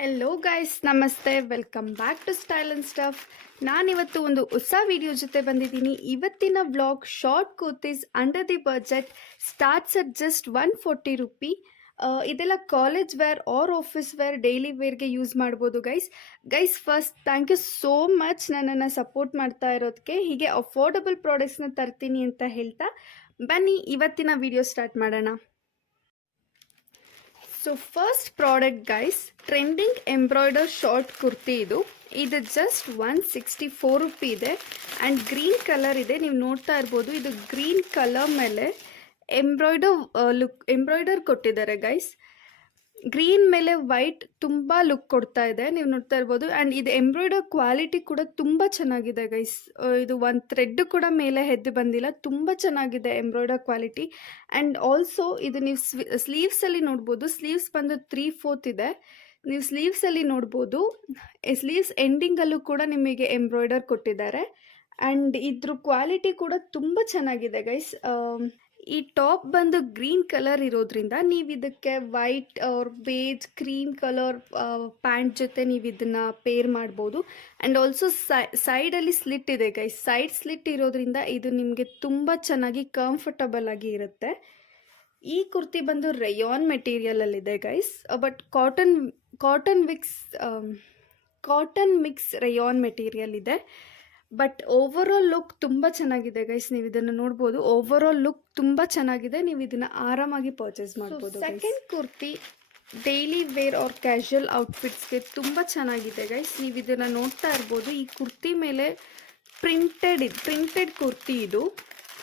Hello guys, ನಮಸ್ತೆ. Welcome back to style and stuff. ನಾನಿವತ್ತು ಒಂದು ಹೊಸ ವಿಡಿಯೋ ಜೊತೆ ಬಂದಿದ್ದೀನಿ. ಇವತ್ತಿನ vlog short kurtis under the budget starts at just 140 rupee. ಇದೆಲ್ಲ college wear or office wear daily ವೇರ್ಗೆ ಯೂಸ್ ಮಾಡ್ಬೋದು guys. First thank you so much ನನ್ನನ್ನು ಸಪೋರ್ಟ್ ಮಾಡ್ತಾ ಇರೋದಕ್ಕೆ. ಹೀಗೆ ಅಫೋರ್ಡಬಲ್ ಪ್ರಾಡಕ್ಟ್ಸ್ನ ತರ್ತೀನಿ ಅಂತ ಹೇಳ್ತಾ ಬನ್ನಿ ಇವತ್ತಿನ ವಿಡಿಯೋ ಸ್ಟಾರ್ಟ್ ಮಾಡೋಣ. So first product guys, trending embroider short kurti. ಇದು ಜಸ್ಟ್ 164 ರೂಪಿ ಇದೆ ಆ್ಯಂಡ್ ಗ್ರೀನ್ ಕಲರ್ ಇದೆ. ನೀವು ನೋಡ್ತಾ ಇರ್ಬೋದು, ಇದು ಗ್ರೀನ್ ಕಲರ್ ಮೇಲೆ ಎಂಬ್ರಾಯ್ಡರ್ ಕೊಟ್ಟಿದ್ದಾರೆ ಗೈಸ್. ಗ್ರೀನ್ ಮೇಲೆ ವೈಟ್ ತುಂಬ ಲುಕ್ ಕೊಡ್ತಾ ಇದೆ, ನೀವು ನೋಡ್ತಾ ಇರ್ಬೋದು. ಆ್ಯಂಡ್ ಇದು ಎಂಬ್ರಾಯ್ಡರ್ ಕ್ವಾಲಿಟಿ ಕೂಡ ತುಂಬ ಚೆನ್ನಾಗಿದೆ ಗೈಸ್. ಇದು ಒಂದು ಥ್ರೆಡ್ ಕೂಡ ಮೇಲೆ ಎದ್ದು ಬಂದಿಲ್ಲ, ತುಂಬ ಚೆನ್ನಾಗಿದೆ ಎಂಬ್ರಾಯ್ಡರ್ ಕ್ವಾಲಿಟಿ. ಆ್ಯಂಡ್ ಆಲ್ಸೋ ಇದು ನೀವು ಸ್ಲೀವ್ಸಲ್ಲಿ ನೋಡ್ಬೋದು. ಸ್ಲೀವ್ಸ್ ಬಂದು 3/4 ಇದೆ. ನೀವು ಸ್ಲೀವ್ಸಲ್ಲಿ ನೋಡ್ಬೋದು, ಸ್ಲೀವ್ಸ್ ಎಂಡಿಂಗಲ್ಲೂ ಕೂಡ ನಿಮಗೆ ಎಂಬ್ರಾಯ್ಡರ್ ಕೊಟ್ಟಿದ್ದಾರೆ. ಆ್ಯಂಡ್ ಇದ್ರ ಕ್ವಾಲಿಟಿ ಕೂಡ ತುಂಬ ಚೆನ್ನಾಗಿದೆ ಗೈಸ್. ಈ ಟಾಪ್ ಬಂದು ಗ್ರೀನ್ ಕಲರ್ ಇರೋದ್ರಿಂದ ನೀವು ಇದಕ್ಕೆ white or beige cream colour pant ಜೊತೆ ನೀವು ಇದನ್ನು ಪೇರ್ ಮಾಡ್ಬೋದು. ಆ್ಯಂಡ್ ಆಲ್ಸೋ ಸೈಡಲ್ಲಿ ಸ್ಲಿಟ್ ಇದೆ ಗೈಸ್. ಸೈಡ್ ಸ್ಲಿಟ್ ಇರೋದ್ರಿಂದ ಇದು ನಿಮಗೆ ತುಂಬ ಚೆನ್ನಾಗಿ ಕಂಫರ್ಟಬಲ್ ಆಗಿ ಇರುತ್ತೆ. ಈ ಕುರ್ತಿ ಬಂದು ರೇಯಾನ್ ಮೆಟೀರಿಯಲಲ್ಲಿದೆ guys, but cotton mix rayon material ಇದೆ. ಬಟ್ ಓವರಾಲ್ ಲುಕ್ ತುಂಬ ಚೆನ್ನಾಗಿದೆ ಗೈಸ್. ನೀವು ಇದನ್ನು ನೋಡ್ಬೋದು, ಓವರಾಲ್ ಲುಕ್ ತುಂಬ ಚೆನ್ನಾಗಿದೆ. ನೀವು ಇದನ್ನು ಆರಾಮಾಗಿ ಪರ್ಚೇಸ್ ಮಾಡ್ಬೋದು. Second kurti daily wear or casual ಔಟ್ಫಿಟ್ಸ್ಗೆ ತುಂಬ ಚೆನ್ನಾಗಿದೆ ಗೈಸ್. ನೀವು ಇದನ್ನು ನೋಡ್ತಾ ಇರ್ಬೋದು. ಈ ಕುರ್ತಿ ಮೇಲೆ ಪ್ರಿಂಟೆಡ್ ಕುರ್ತಿ ಇದು.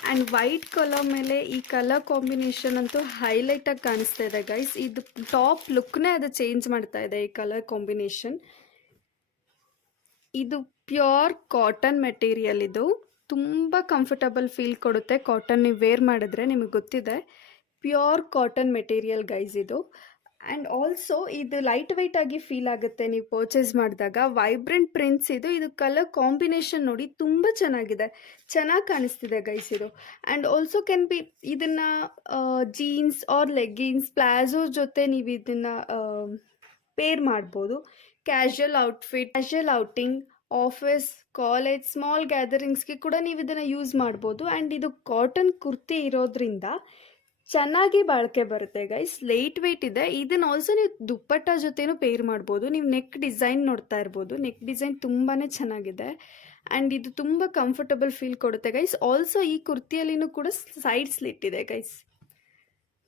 ಆ್ಯಂಡ್ ವೈಟ್ ಕಲರ್ ಮೇಲೆ ಈ ಕಲರ್ ಕಾಂಬಿನೇಷನ್ ಅಂತೂ ಹೈಲೈಟಾಗಿ ಕಾಣಿಸ್ತಾ ಇದೆ ಗೈಸ್. ಇದು ಟಾಪ್ ಲುಕ್ನೇ ಅದು ಚೇಂಜ್ ಮಾಡ್ತಾ ಇದೆ, ಈ ಕಲರ್ ಕಾಂಬಿನೇಷನ್. ಇದು ಪ್ಯೂರ್ ಕಾಟನ್ ಮೆಟೀರಿಯಲ್. ಇದು ತುಂಬ ಕಂಫರ್ಟಬಲ್ ಫೀಲ್ ಕೊಡುತ್ತೆ. ಕಾಟನ್ ನೀವು ವೇರ್ ಮಾಡಿದ್ರೆ ನಿಮಗೆ ಗೊತ್ತಿದೆ, ಪ್ಯೂರ್ ಕಾಟನ್ ಮೆಟೀರಿಯಲ್ ಗೈಸ್ ಇದು. ಆ್ಯಂಡ್ ಆಲ್ಸೋ ಇದು ಲೈಟ್ ವೆಯ್ಟ್ ಆಗಿ ಫೀಲ್ ಆಗುತ್ತೆ ನೀವು ಪರ್ಚೇಸ್ ಮಾಡಿದಾಗ. ವೈಬ್ರೆಂಟ್ ಪ್ರಿಂಟ್ಸ್ ಇದು ಕಲರ್ ಕಾಂಬಿನೇಷನ್ ನೋಡಿ ತುಂಬ ಚೆನ್ನಾಗಿ ಕಾಣಿಸ್ತಿದೆ ಗೈಸ್ ಇದು. ಆ್ಯಂಡ್ ಆಲ್ಸೋ ಕ್ಯಾನ್ ಬಿ ಇದನ್ನು ಜೀನ್ಸ್ ಆರ್ ಲೆಗ್ಗಿನ್ಸ್ ಪ್ಲಾಜೋ ಜೊತೆ ನೀವು ಇದನ್ನು ಪೇರ್ ಮಾಡ್ಬೋದು. Casual outing, office, college, small ಗ್ಯಾದರಿಂಗ್ಸ್ಗೆ ಕೂಡ ನೀವು ಇದನ್ನು ಯೂಸ್ ಮಾಡ್ಬೋದು. ಆ್ಯಂಡ್ ಇದು ಕಾಟನ್ ಕುರ್ತಿ ಇರೋದ್ರಿಂದ ಚೆನ್ನಾಗಿ ಬಾಳಿಕೆ ಬರುತ್ತೆ ಗೈಸ್. ಲೈಟ್ ವೆಯ್ಟ್ ಇದೆ. ಇದನ್ನು ಆಲ್ಸೋ ನೀವು ದುಪ್ಪಟ್ಟ ಜೊತೆನೂ ಪೇರ್ ಮಾಡ್ಬೋದು. ನೀವು ನೆಕ್ ಡಿಸೈನ್ ನೋಡ್ತಾ ಇರ್ಬೋದು, ನೆಕ್ ಡಿಸೈನ್ ತುಂಬಾ ಚೆನ್ನಾಗಿದೆ. ಆ್ಯಂಡ್ ಇದು ತುಂಬ ಕಂಫರ್ಟಬಲ್ ಫೀಲ್ ಕೊಡುತ್ತೆ ಗೈಸ್. ಆಲ್ಸೋ ಈ ಕುರ್ತಿಯಲ್ಲಿನೂ ಕೂಡ ಸೈಡ್ ಸ್ಲಿಟ್ ಇದೆ ಗೈಸ್.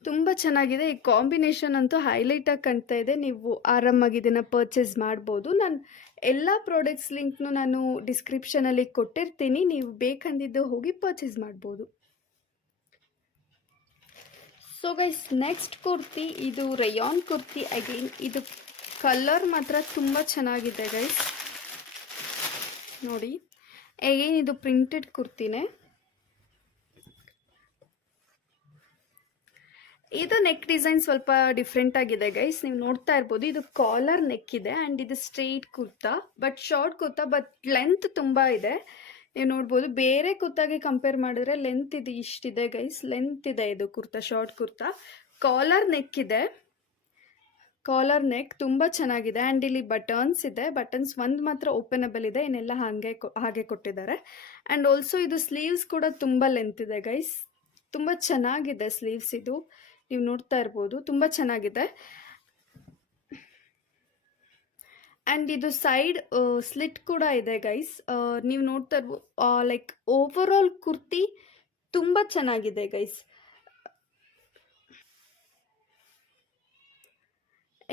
ತುಂಬ ಚೆನ್ನಾಗಿದೆ. ಈ ಕಾಂಬಿನೇಷನ್ ಅಂತೂ ಹೈಲೈಟಾಗಿ ಕಾಣ್ತಾ ಇದೆ. ನೀವು ಆರಾಮಾಗಿ ಇದನ್ನು ಪರ್ಚೇಸ್ ಮಾಡ್ಬೋದು. ನಾನು ಎಲ್ಲ ಪ್ರಾಡಕ್ಟ್ಸ್ ಲಿಂಕ್ನು ನಾನು ಡಿಸ್ಕ್ರಿಪ್ಷನಲ್ಲಿ ಕೊಟ್ಟಿರ್ತೀನಿ, ನೀವು ಬೇಕಂದಿದ್ದು ಹೋಗಿ ಪರ್ಚೇಸ್ ಮಾಡ್ಬೋದು. ಸೊ ಗೈಸ್, ನೆಕ್ಸ್ಟ್ ಕುರ್ತಿ ಇದು ರೇಯಾನ್ ಕುರ್ತಿ. ಅಗೈನ್ ಇದು ಕಲರ್ ಮಾತ್ರ ತುಂಬ ಚೆನ್ನಾಗಿದೆ ಗೈಸ್. ನೋಡಿ, ಅಗೈನ್ ಇದು ಪ್ರಿಂಟೆಡ್ ಕುರ್ತಿನೇ. ಇದು ನೆಕ್ ಡಿಸೈನ್ ಸ್ವಲ್ಪ ಡಿಫ್ರೆಂಟ್ ಆಗಿದೆ ಗೈಸ್. ನೀವು ನೋಡ್ತಾ ಇರ್ಬೋದು, ಇದು ಕಾಲರ್ ನೆಕ್ ಇದೆ ಆ್ಯಂಡ್ ಇದು straight kurta, but short kurta, but length ತುಂಬ ಇದೆ. ನೀವು ನೋಡ್ಬೋದು, ಬೇರೆ ಕುರ್ತಾಗೆ ಕಂಪೇರ್ ಮಾಡಿದ್ರೆ ಲೆಂತ್ ಇದು ಇಷ್ಟಿದೆ ಗೈಸ್. ಲೆಂತ್ ಇದೆ ಇದು kurta, short kurta. Collar neck ಇದೆ, ಕಾಲರ್ ನೆಕ್ ತುಂಬ ಚೆನ್ನಾಗಿದೆ. ಆ್ಯಂಡ್ ಇಲ್ಲಿ ಬಟನ್ಸ್ ಇದೆ. ಬಟನ್ಸ್ ಒಂದು ಮಾತ್ರ ಓಪನಬಲ್ ಇದೆ, ಇನ್ನೆಲ್ಲ ಹಾಗೆ ಕೊಟ್ಟಿದ್ದಾರೆ. ಆ್ಯಂಡ್ ಆಲ್ಸೋ ಇದು ಸ್ಲೀವ್ಸ್ ಕೂಡ ತುಂಬ ಲೆಂತ್ ಇದೆ ಗೈಸ್. ತುಂಬ ಚೆನ್ನಾಗಿದೆ ಸ್ಲೀವ್ಸ್ ಇದು. ನೀವು ನೋಡ್ತಾ ಇರ್ಬೋದು, ತುಂಬ ಚೆನ್ನಾಗಿದೆ. ಆ್ಯಂಡ್ ಇದು ಸೈಡ್ ಸ್ಲಿಟ್ ಕೂಡ ಇದೆ ಗೈಸ್. ನೀವು ನೋಡ್ತಾ ಇರ್ಬೋದು, ಲೈಕ್ ಓವರಾಲ್ ಕುರ್ತಿ ತುಂಬ ಚೆನ್ನಾಗಿದೆ ಗೈಸ್.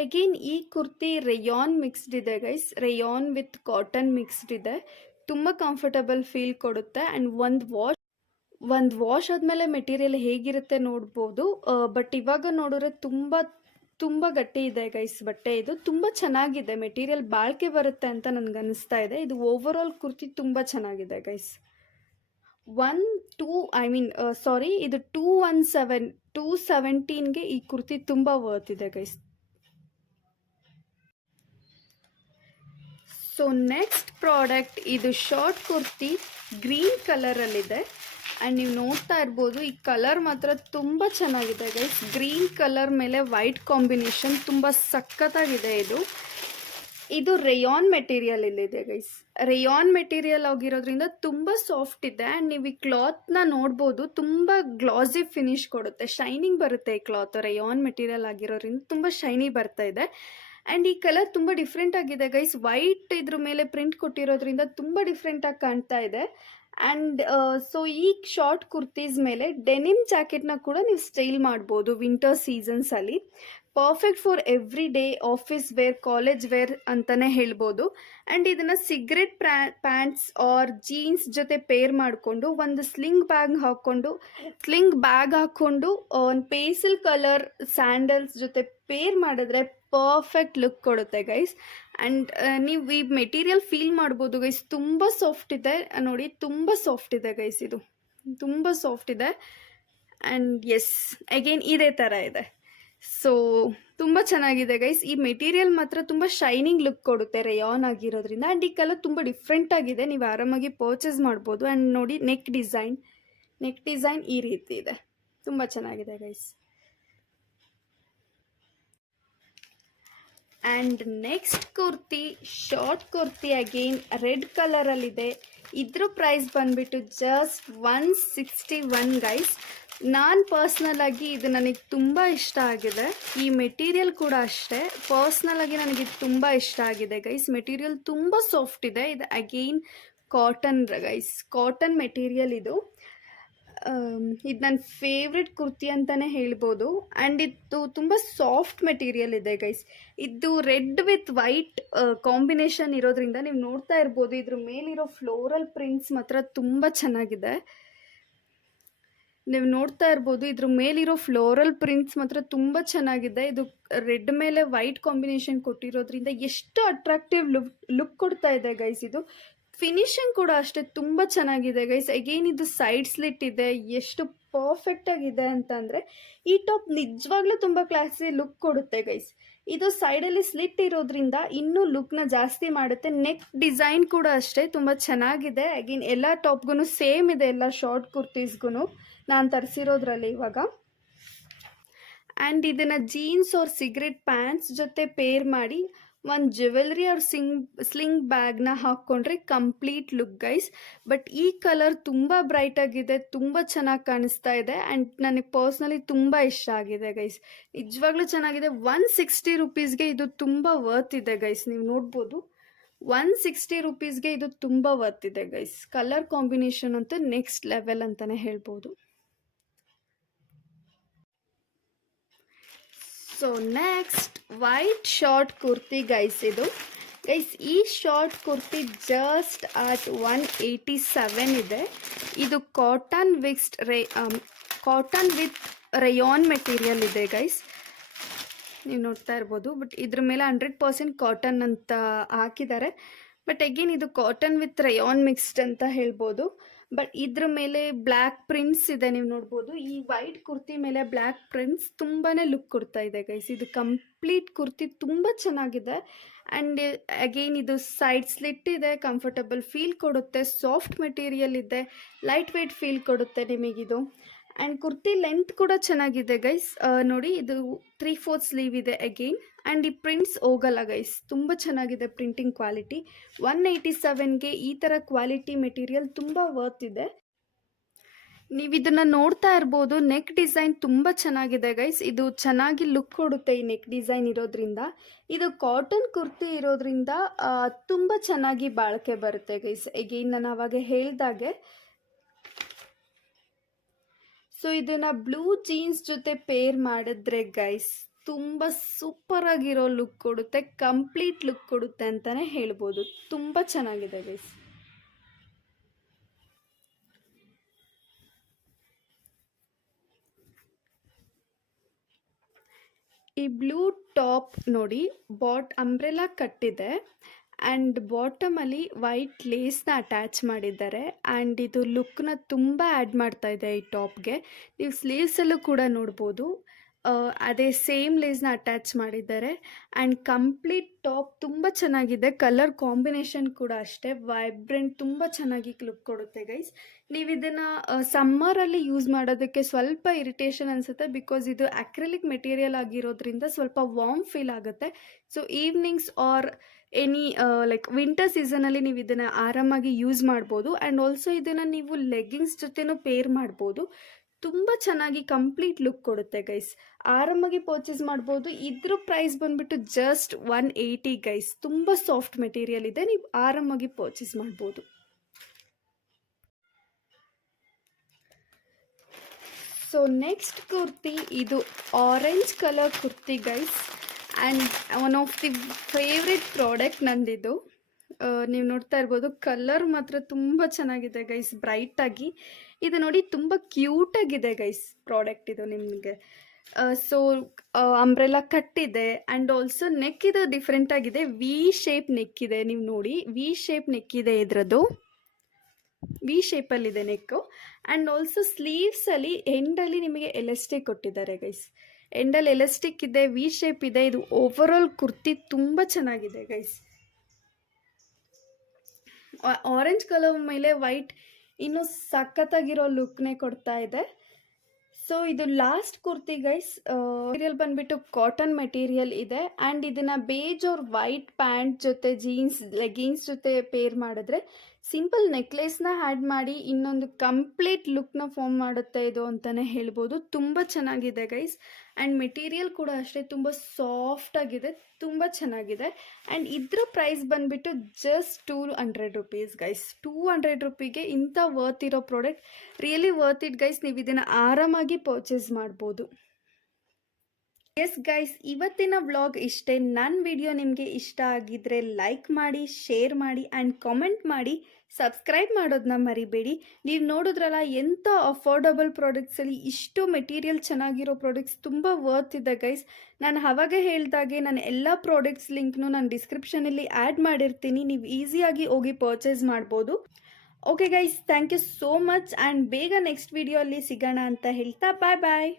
ಅಗೇನ್ ಈ ಕುರ್ತಿ ರೇಯಾನ್ ಮಿಕ್ಸ್ಡ್ ಇದೆ guys. Rayon with cotton mixed ಇದೆ. ತುಂಬ ಕಂಫರ್ಟಬಲ್ ಫೀಲ್ ಕೊಡುತ್ತೆ. ಆ್ಯಂಡ್ ಒಂದು ವಾಶ್ ಆದಮೇಲೆ ಮೆಟೀರಿಯಲ್ ಹೇಗಿರುತ್ತೆ ನೋಡ್ಬೋದು. ಬಟ್ ಇವಾಗ ನೋಡಿದ್ರೆ ತುಂಬ ಗಟ್ಟಿ ಇದೆ ಗೈಸ್ ಬಟ್ಟೆ. ಇದು ತುಂಬ ಚೆನ್ನಾಗಿದೆ, ಮೆಟೀರಿಯಲ್ ಬಾಳಿಕೆ ಬರುತ್ತೆ ಅಂತ ನನಗೆ ಅನಿಸ್ತಾ ಇದೆ. ಇದು ಓವರಾಲ್ ಕುರ್ತಿ ತುಂಬ ಚೆನ್ನಾಗಿದೆ ಗೈಸ್. ಇದು 217ಗೆ ಈ ಕುರ್ತಿ ತುಂಬ ವರ್ತ್ ಇದೆ ಗೈಸ್. ಸೊ ನೆಕ್ಸ್ಟ್ ಪ್ರಾಡಕ್ಟ್ ಇದು ಶಾರ್ಟ್ ಕುರ್ತಿ ಗ್ರೀನ್ ಕಲರಲ್ಲಿದೆ. ಆ್ಯಂಡ್ ನೀವು ನೋಡ್ತಾ ಇರ್ಬೋದು, ಈ ಕಲರ್ ಮಾತ್ರ ತುಂಬ ಚೆನ್ನಾಗಿದೆ ಗೈಸ್. ಗ್ರೀನ್ ಕಲರ್ ಮೇಲೆ ವೈಟ್ ಕಾಂಬಿನೇಷನ್ ತುಂಬ ಸಖತ್ತಾಗಿದೆ ಇದು. ಇದು ರೇಯಾನ್ ಮೆಟೀರಿಯಲ್ ಇಲ್ಲಿದೆ ಗೈಸ್. ರೇಯಾನ್ ಮೆಟೀರಿಯಲ್ ಆಗಿರೋದ್ರಿಂದ ತುಂಬ ಸಾಫ್ಟ್ ಇದೆ. ಆ್ಯಂಡ್ ನೀವು ಈ ಕ್ಲಾತ್ನ ನೋಡ್ಬೋದು, ತುಂಬ ಗ್ಲಾಸಿ ಫಿನಿಶ್ ಕೊಡುತ್ತೆ, ಶೈನಿಂಗ್ ಬರುತ್ತೆ. ಈ ಕ್ಲಾತ್ ರೇಯಾನ್ ಮೆಟೀರಿಯಲ್ ಆಗಿರೋದ್ರಿಂದ ತುಂಬ ಶೈನಿ ಬರ್ತಾ ಇದೆ. ಆ್ಯಂಡ್ ಈ ಕಲರ್ ತುಂಬ ಡಿಫ್ರೆಂಟ್ ಆಗಿದೆ ಗೈಸ್. ವೈಟ್ ಇದ್ರ ಮೇಲೆ ಪ್ರಿಂಟ್ ಕೊಟ್ಟಿರೋದ್ರಿಂದ ತುಂಬ ಡಿಫ್ರೆಂಟಾಗಿ ಕಾಣ್ತಾ ಇದೆ. ಆ್ಯಂಡ್ ಸೊ ಈ ಶಾರ್ಟ್ ಕುರ್ತೀಸ್ ಮೇಲೆ ಡೆನಿಮ್ ಜಾಕೆಟ್ನ ಕೂಡ ನೀವು ಸ್ಟೈಲ್ ಮಾಡ್ಬೋದು ವಿಂಟರ್ ಸೀಸನ್ಸಲ್ಲಿ. Perfect for every day, office wear, college wear ಅಂತಲೇ ಹೇಳ್ಬೋದು. ಆ್ಯಂಡ್ ಇದನ್ನು ಸಿಗರೆಟ್ ಪ್ಯಾಂಟ್ಸ್ ಆರ್ ಜೀನ್ಸ್ ಜೊತೆ ಪೇರ್ ಮಾಡಿಕೊಂಡು ಒಂದು ಸ್ಲಿಂಗ್ ಬ್ಯಾಗ್ ಹಾಕ್ಕೊಂಡು ಒಂದು ಪೇಸಲ್ ಕಲರ್ ಸ್ಯಾಂಡಲ್ಸ್ ಜೊತೆ ಪೇರ್ ಮಾಡಿದ್ರೆ ಪರ್ಫೆಕ್ಟ್ ಲುಕ್ ಕೊಡುತ್ತೆ ಗೈಸ್. ಆ್ಯಂಡ್ ನೀವು ಈ ಮೆಟೀರಿಯಲ್ ಫೀಲ್ ಮಾಡ್ಬೋದು ಗೈಸ್, ತುಂಬ ಸಾಫ್ಟ್ ಇದೆ ನೋಡಿ, ತುಂಬ ಸಾಫ್ಟ್ ಇದೆ ಗೈಸ್, ಇದು ತುಂಬ ಸಾಫ್ಟ್ ಇದೆ. ಆ್ಯಂಡ್ ಎಸ್ ಅಗೇನ್ ಇದೇ ಥರ ಇದೆ. ಸೊ ತುಂಬ ಚೆನ್ನಾಗಿದೆ ಗೈಸ್. ಈ ಮೆಟೀರಿಯಲ್ ಮಾತ್ರ ತುಂಬ ಶೈನಿಂಗ್ ಲುಕ್ ಕೊಡುತ್ತೆ ರೇಯಾನ್ ಆಗಿರೋದ್ರಿಂದ. ಆ್ಯಂಡ್ ಈ ಕಲರ್ ತುಂಬ ಡಿಫ್ರೆಂಟ್ ಆಗಿದೆ, ನೀವು ಆರಾಮಾಗಿ ಪರ್ಚೇಸ್ ಮಾಡ್ಬೋದು. ಆ್ಯಂಡ್ ನೋಡಿ ನೆಕ್ ಡಿಸೈನ್ ಈ ರೀತಿ ಇದೆ, ತುಂಬ ಚೆನ್ನಾಗಿದೆ guys. And next kurti, short kurti again red ಕಲರಲ್ಲಿದೆ. ಇದ್ರ ಪ್ರೈಸ್ ಬಂದುಬಿಟ್ಟು ಜಸ್ಟ್ 161 ಗೈಸ್. ನಾನು ಪರ್ಸ್ನಲಾಗಿ ಇದು ನನಗೆ ತುಂಬ ಇಷ್ಟ ಆಗಿದೆ. ಈ ಮೆಟೀರಿಯಲ್ ಕೂಡ ಅಷ್ಟೇ, ಪರ್ಸ್ನಲಾಗಿ ನನಗೆ ತುಂಬ ಇಷ್ಟ ಆಗಿದೆ ಗೈಸ್. ಮೆಟೀರಿಯಲ್ ತುಂಬ ಸಾಫ್ಟ್ ಇದೆ. ಇದು again cotton guys, cotton material ಇದು. ಇದು ನನ್ನ ಫೇವ್ರೆಟ್ ಕುರ್ತಿ ಅಂತಲೇ ಹೇಳ್ಬೋದು. ಆ್ಯಂಡ್ ಇದು ತುಂಬ ಸಾಫ್ಟ್ ಮೆಟೀರಿಯಲ್ ಇದೆ ಗೈಸ್. ಇದು ರೆಡ್ ವಿತ್ ವೈಟ್ ಕಾಂಬಿನೇಷನ್ ಇರೋದ್ರಿಂದ ನೀವು ನೋಡ್ತಾ ಇರ್ಬೋದು, ಇದ್ರ ಮೇಲಿರೋ ಫ್ಲೋರಲ್ ಪ್ರಿಂಟ್ಸ್ ಮಾತ್ರ ತುಂಬ ಚೆನ್ನಾಗಿದೆ. ನೀವು ನೋಡ್ತಾ ಇರ್ಬೋದು, ಇದ್ರ ಮೇಲಿರೋ ಫ್ಲೋರಲ್ ಪ್ರಿಂಟ್ಸ್ ಮಾತ್ರ ತುಂಬ ಚೆನ್ನಾಗಿದೆ. ಇದು ರೆಡ್ ಮೇಲೆ ವೈಟ್ ಕಾಂಬಿನೇಷನ್ ಕೊಟ್ಟಿರೋದ್ರಿಂದ ಎಷ್ಟು ಅಟ್ರಾಕ್ಟಿವ್ ಲುಕ್ ಕೊಡ್ತಾ ಇದೆ ಗೈಸ್. ಇದು ಫಿನಿಶಿಂಗ್ ಕೂಡ ಅಷ್ಟೇ ತುಂಬ ಚೆನ್ನಾಗಿದೆ ಗೈಸ್. ಅಗೇನ್ ಇದು ಸೈಡ್ ಸ್ಲಿಟ್ ಇದೆ, ಎಷ್ಟು ಪರ್ಫೆಕ್ಟ್ ಆಗಿದೆ ಅಂತಂದರೆ ಈ ಟಾಪ್ ನಿಜವಾಗ್ಲೂ ತುಂಬ ಕ್ಲಾಸಿ ಲುಕ್ ಕೊಡುತ್ತೆ ಗೈಸ್. ಇದು ಸೈಡಲ್ಲಿ ಸ್ಲಿಟ್ ಇರೋದ್ರಿಂದ ಇನ್ನೂ ಲುಕ್ನ ಜಾಸ್ತಿ ಮಾಡುತ್ತೆ. ನೆಕ್ ಡಿಸೈನ್ ಕೂಡ ಅಷ್ಟೇ ತುಂಬ ಚೆನ್ನಾಗಿದೆ. ಅಗೇನ್ ಎಲ್ಲ ಟಾಪ್ಗೂ ಸೇಮ್ ಇದೆ, ಎಲ್ಲ ಶಾರ್ಟ್ ಕುರ್ತೀಸ್ಗೂ ನಾನು ತರಿಸಿರೋದ್ರಲ್ಲಿ ಇವಾಗ. ಆ್ಯಂಡ್ ಇದನ್ನು ಜೀನ್ಸ್ ಆರ್ ಸಿಗರೆಟ್ ಪ್ಯಾಂಟ್ಸ್ ಜೊತೆ ಪೇರ್ ಮಾಡಿ ಒಂದು ಜ್ಯುವೆಲ್ರಿ ಆರ್ ಸ್ಲಿಂಗ್ ಬ್ಯಾಗ್ನ ಹಾಕ್ಕೊಂಡ್ರೆ ಕಂಪ್ಲೀಟ್ ಲುಕ್ ಗೈಸ್. ಬಟ್ ಈ ಕಲರ್ ತುಂಬ ಬ್ರೈಟ್ ಆಗಿದೆ, ತುಂಬ ಚೆನ್ನಾಗಿ ಕಾಣಿಸ್ತಾ ಇದೆ. ಆ್ಯಂಡ್ ನನಗೆ ಪರ್ಸ್ನಲಿ ತುಂಬ ಇಷ್ಟ ಆಗಿದೆ ಗೈಸ್, ನಿಜವಾಗ್ಲೂ ಚೆನ್ನಾಗಿದೆ. 160 ರುಪೀಸ್ಗೆ ಇದು ತುಂಬ ವರ್ತ್ ಇದೆ ಗೈಸ್. ನೀವು ನೋಡ್ಬೋದು 160 ರುಪೀಸ್ಗೆ ಇದು ತುಂಬ ವರ್ತ್ ಇದೆ ಗೈಸ್. ಕಲರ್ ಕಾಂಬಿನೇಷನ್ ಅಂತೂ ನೆಕ್ಸ್ಟ್ ಲೆವೆಲ್ ಅಂತಲೇ ಹೇಳ್ಬೋದು. So next white short kurti guys. ಇದು ಗೈಸ್ ಈ ಶಾರ್ಟ್ ಕುರ್ತಿ ಜಸ್ಟ್ ಅಟ್ 187 ಇದೆ. ಇದು ಕಾಟನ್ ವಿತ್ ರೇಯಾನ್ ಮೆಟೀರಿಯಲ್ ಇದೆ ಗೈಸ್, ನೀವು ನೋಡ್ತಾ ಇರ್ಬೋದು. ಬಟ್ ಇದ್ರ ಮೇಲೆ 100% ಕಾಟನ್ ಅಂತ ಹಾಕಿದ್ದಾರೆ. ಬಟ್ ಅಗೇನ್ ಇದು ಕಾಟನ್ ವಿತ್ ರೇಯಾನ್ ಮಿಕ್ಸ್ಡ್ ಅಂತ ಹೇಳ್ಬೋದು. ಬಟ್ ಇದ್ರ ಮೇಲೆ ಬ್ಲ್ಯಾಕ್ ಪ್ರಿಂಟ್ಸ್ ಇದೆ, ನೀವು ನೋಡ್ಬೋದು. ಈ ವೈಟ್ ಕುರ್ತಿ ಮೇಲೆ ಬ್ಲ್ಯಾಕ್ ಪ್ರಿಂಟ್ಸ್ ತುಂಬಾ ಲುಕ್ ಕೊಡ್ತಾ ಇದೆ ಗೈಸ್. ಇದು ಕಂಪ್ಲೀಟ್ ಕುರ್ತಿ ತುಂಬ ಚೆನ್ನಾಗಿದೆ. ಆ್ಯಂಡ್ ಅಗೇನ್ ಇದು ಸೈಡ್ ಸ್ಲಿಟ್ ಇದೆ, ಕಂಫರ್ಟಬಲ್ ಫೀಲ್ ಕೊಡುತ್ತೆ, ಸಾಫ್ಟ್ ಮೆಟೀರಿಯಲ್ ಇದೆ, ಲೈಟ್ ವೆಯ್ಟ್ ಫೀಲ್ ಕೊಡುತ್ತೆ ನಿಮಗಿದು. ಆ್ಯಂಡ್ ಕುರ್ತಿ ಲೆಂತ್ ಕೂಡ ಚೆನ್ನಾಗಿದೆ ಗೈಸ್. ನೋಡಿ ಇದು 3/4 ಸ್ಲೀವ್ ಇದೆ ಅಗೇನ್. ಆ್ಯಂಡ್ ಈ ಪ್ರಿಂಟ್ಸ್ ಹೋಗಲ್ಲ ಗೈಸ್, ತುಂಬ ಚೆನ್ನಾಗಿದೆ ಪ್ರಿಂಟಿಂಗ್ ಕ್ವಾಲಿಟಿ. 187ಗೆ ಈ ಥರ ಕ್ವಾಲಿಟಿ ಮೆಟೀರಿಯಲ್ ತುಂಬ ವರ್ತ್ ಇದೆ. ನೀವು ಇದನ್ನು ನೋಡ್ತಾ ಇರ್ಬೋದು, ನೆಕ್ ಡಿಸೈನ್ ತುಂಬ ಚೆನ್ನಾಗಿದೆ ಗೈಸ್. ಇದು ಚೆನ್ನಾಗಿ ಲುಕ್ ಕೊಡುತ್ತೆ ಈ ನೆಕ್ ಡಿಸೈನ್ ಇರೋದ್ರಿಂದ. ಇದು ಕಾಟನ್ ಕುರ್ತಿ ಇರೋದ್ರಿಂದ ತುಂಬ ಚೆನ್ನಾಗಿ ಬಾಳಿಕೆ ಬರುತ್ತೆ ಗೈಸ್. ಅಗೇನ್ ನಾನು ಅವಾಗ ಹೇಳ್ದಾಗೆ. ಸೊ ಇದನ್ನು ಬ್ಲೂ ಜೀನ್ಸ್ ಜೊತೆ ಪೇರ್ ಮಾಡಿದ್ರೆ ಗೈಸ್ ತುಂಬ ಸೂಪರ್ ಆಗಿರೋ ಲುಕ್ ಕೊಡುತ್ತೆ, ಕಂಪ್ಲೀಟ್ ಲುಕ್ ಕೊಡುತ್ತೆ ಅಂತಲೇ ಹೇಳ್ಬೋದು. ತುಂಬ ಚೆನ್ನಾಗಿದೆ ಗೈಸ್. ಈ ಬ್ಲೂ ಟಾಪ್ ನೋಡಿ, ಅಂಬ್ರೆಲಾ ಕಟ್ಟಿದೆ. ಆ್ಯಂಡ್ ಬಾಟಮಲ್ಲಿ ವೈಟ್ ಲೇಸ್ನ ಅಟ್ಯಾಚ್ ಮಾಡಿದ್ದಾರೆ. ಆ್ಯಂಡ್ ಇದು ಲುಕ್ನ ತುಂಬ ಆ್ಯಡ್ ಮಾಡ್ತಾ ಇದೆ ಈ ಟಾಪ್ಗೆ. ನೀವು ಸ್ಲೀವ್ಸಲ್ಲೂ ಕೂಡ ನೋಡ್ಬೋದು. ಅದೇ ಸೇಮ್ ಲೇಸ್ನ ಅಟ್ಯಾಚ್ ಮಾಡಿದ್ದಾರೆ. ಆ್ಯಂಡ್ ಕಂಪ್ಲೀಟ್ ಟಾಪ್ ತುಂಬ ಚೆನ್ನಾಗಿದೆ. ಕಲರ್ ಕಾಂಬಿನೇಷನ್ ಕೂಡ ಅಷ್ಟೇ ವೈಬ್ರೆಂಟ್, ತುಂಬ ಚೆನ್ನಾಗಿ ಲುಕ್ ಕೊಡುತ್ತೆ ಗೈಸ್. ನೀವು ಇದನ್ನು ಸಮ್ಮರಲ್ಲಿ ಯೂಸ್ ಮಾಡೋದಕ್ಕೆ ಸ್ವಲ್ಪ ಇರಿಟೇಷನ್ ಅನಿಸುತ್ತೆ, ಬಿಕಾಸ್ ಇದು ಅಕ್ರಿಲಿಕ್ ಮೆಟೀರಿಯಲ್ ಆಗಿರೋದ್ರಿಂದ ಸ್ವಲ್ಪ ವಾರ್ಮ್ ಫೀಲ್ ಆಗುತ್ತೆ. So evenings R any like winter ಸೀಸನಲ್ಲಿ ನೀವು ಇದನ್ನು ಆರಾಮಾಗಿ ಯೂಸ್ ಮಾಡ್ಬೋದು. ಆ್ಯಂಡ್ ಆಲ್ಸೋ ಇದನ್ನು ನೀವು ಲೆಗ್ಗಿಂಗ್ಸ್ ಜೊತೆನೂ ಪೇರ್ ಮಾಡ್ಬೋದು. ತುಂಬ ಚೆನ್ನಾಗಿ ಕಂಪ್ಲೀಟ್ ಲುಕ್ ಕೊಡುತ್ತೆ ಗೈಸ್. ಆರಾಮಾಗಿ ಪರ್ಚೇಸ್ ಮಾಡ್ಬೋದು. ಇದ್ರ ಪ್ರೈಸ್ ಬಂದುಬಿಟ್ಟು ಜಸ್ಟ್ 180 ಗೈಸ್. ತುಂಬ ಸಾಫ್ಟ್ ಮೆಟೀರಿಯಲ್ ಇದೆ, ನೀವು ಆರಾಮಾಗಿ ಪರ್ಚೇಸ್ ಮಾಡ್ಬೋದು. ಸೊ ನೆಕ್ಸ್ಟ್ ಕುರ್ತಿ, ಇದು orange colour kurti guys. And one of the favourite product ನಂದಿದು. ನೀವು ನೋಡ್ತಾ ಇರ್ಬೋದು, ಕಲರ್ ಮಾತ್ರ ತುಂಬ ಚೆನ್ನಾಗಿದೆ ಗೈಸ್, ಬ್ರೈಟಾಗಿ. ಇದು ನೋಡಿ ತುಂಬ ಕ್ಯೂಟಾಗಿದೆ ಗೈಸ್ ಪ್ರಾಡಕ್ಟ್ ಇದು ನಿಮಗೆ. ಸೊ ಅಂಬ್ರೆಲಾ ಕಟ್ಟಿದೆ. ಆ್ಯಂಡ್ ಆಲ್ಸೋ ನೆಕ್ ಇದು ಡಿಫ್ರೆಂಟ್ ಆಗಿದೆ, ವಿ ಶೇಪ್ ನೆಕ್ ಇದೆ. ನೀವು ನೋಡಿ ವಿ ಶೇಪ್ ನೆಕ್ ಇದೆ, ಇದರದ್ದು ವಿ ಶೇಪಲ್ಲಿದೆ ನೆಕ್ಕು. ಆ್ಯಂಡ್ ಆಲ್ಸೋ ಸ್ಲೀವ್ಸಲ್ಲಿ ಎಂಡಲ್ಲಿ ನಿಮಗೆ ಎಲಾಸ್ಟಿಕ್ ಕೊಟ್ಟಿದ್ದಾರೆ ಗೈಸ್. ಎಂಡಲ್ಲಿ ಎಲಾಸ್ಟಿಕ್ ಇದೆ, ವಿ ಶೇಪ್ ಇದೆ. ಇದು ಓವರಾಲ್ ಕುರ್ತಿ ತುಂಬ ಚೆನ್ನಾಗಿದೆ ಗೈಸ್. ಆರೆಂಜ್ ಕಲರ್ ಮೇಲೆ ವೈಟ್ ಇನ್ನೂ ಸಖತ್ತಾಗಿರೋ ಲುಕ್ನೇ ಕೊಡ್ತಾ ಇದೆ. ಸೊ ಇದು ಲಾಸ್ಟ್ ಕುರ್ತಿ ಗೈಸ್. ಮೆಟೀರಿಯಲ್ ಬಂದುಬಿಟ್ಟು ಕಾಟನ್ ಮೆಟೀರಿಯಲ್ ಇದೆ. ಆ್ಯಂಡ್ ಇದನ್ನು ಬೇಜ್ ಅವ್ರ ವೈಟ್ ಪ್ಯಾಂಟ್ ಜೊತೆ ಜೀನ್ಸ್ ಲೆಗ್ಗಿಂಗ್ಸ್ ಜೊತೆ ಪೇರ್ ಮಾಡಿದ್ರೆ ಸಿಂಪಲ್ ನೆಕ್ಲೆಸ್ನ ಆ್ಯಡ್ ಮಾಡಿ ಇನ್ನೊಂದು ಕಂಪ್ಲೀಟ್ ಲುಕ್ನ ಫಾರ್ಮ್ ಮಾಡುತ್ತೆ ಇದು ಅಂತಲೇ ಹೇಳ್ಬೋದು. ತುಂಬ ಚೆನ್ನಾಗಿದೆ ಗೈಸ್. ಆ್ಯಂಡ್ ಮೆಟೀರಿಯಲ್ ಕೂಡ ಅಷ್ಟೇ ತುಂಬ ಸಾಫ್ಟಾಗಿದೆ, ತುಂಬ ಚೆನ್ನಾಗಿದೆ. ಆ್ಯಂಡ್ ಇದ್ರ ಪ್ರೈಸ್ ಬಂದುಬಿಟ್ಟು ಜಸ್ಟ್ 200 ರುಪೀಸ್ ಗೈಸ್. 200 ರುಪಿಗೆ ಇಂಥ ವರ್ತ್ ಇರೋ product, really worth it guys. ನೀವು ಇದನ್ನು ಆರಾಮಾಗಿ ಪರ್ಚೇಸ್ ಮಾಡ್ಬೋದು. ಎಸ್ ಗೈಸ್, ಇವತ್ತಿನ ವ್ಲಾಗ್ ಇಷ್ಟೇ. ನನ್ನ ವಿಡಿಯೋ ನಿಮಗೆ ಇಷ್ಟ ಆಗಿದ್ದರೆ ಲೈಕ್ ಮಾಡಿ, ಶೇರ್ ಮಾಡಿ ಆ್ಯಂಡ್ ಕಾಮೆಂಟ್ ಮಾಡಿ. ಸಬ್ಸ್ಕ್ರೈಬ್ ಮಾಡೋದನ್ನ ಮರಿಬೇಡಿ. ನೀವು ನೋಡಿದ್ರಲ್ಲ, ಎಂಥ ಅಫೋರ್ಡಬಲ್ ಪ್ರಾಡಕ್ಟ್ಸಲ್ಲಿ ಇಷ್ಟು ಮೆಟೀರಿಯಲ್ ಚೆನ್ನಾಗಿರೋ ಪ್ರಾಡಕ್ಟ್ಸ್ ತುಂಬ ವರ್ತ್ ಇದೆ ಗೈಸ್. ನಾನು ಆವಾಗ ಹೇಳ್ದಾಗೆ ನಾನು ಎಲ್ಲ ಪ್ರಾಡಕ್ಟ್ಸ್ ಲಿಂಕ್ನು ನಾನು ಡಿಸ್ಕ್ರಿಪ್ಷನಲ್ಲಿ ಆ್ಯಡ್ ಮಾಡಿರ್ತೀನಿ, ನೀವು ಈಸಿಯಾಗಿ ಹೋಗಿ ಪರ್ಚೇಸ್ ಮಾಡ್ಬೋದು. Okay guys, thank you so much. And ಬೇಗ ನೆಕ್ಸ್ಟ್ ವಿಡಿಯೋ ಅಲ್ಲಿ ಸಿಗೋಣ ಅಂತ ಹೇಳ್ತಾ ಬಾಯ್ ಬಾಯ್.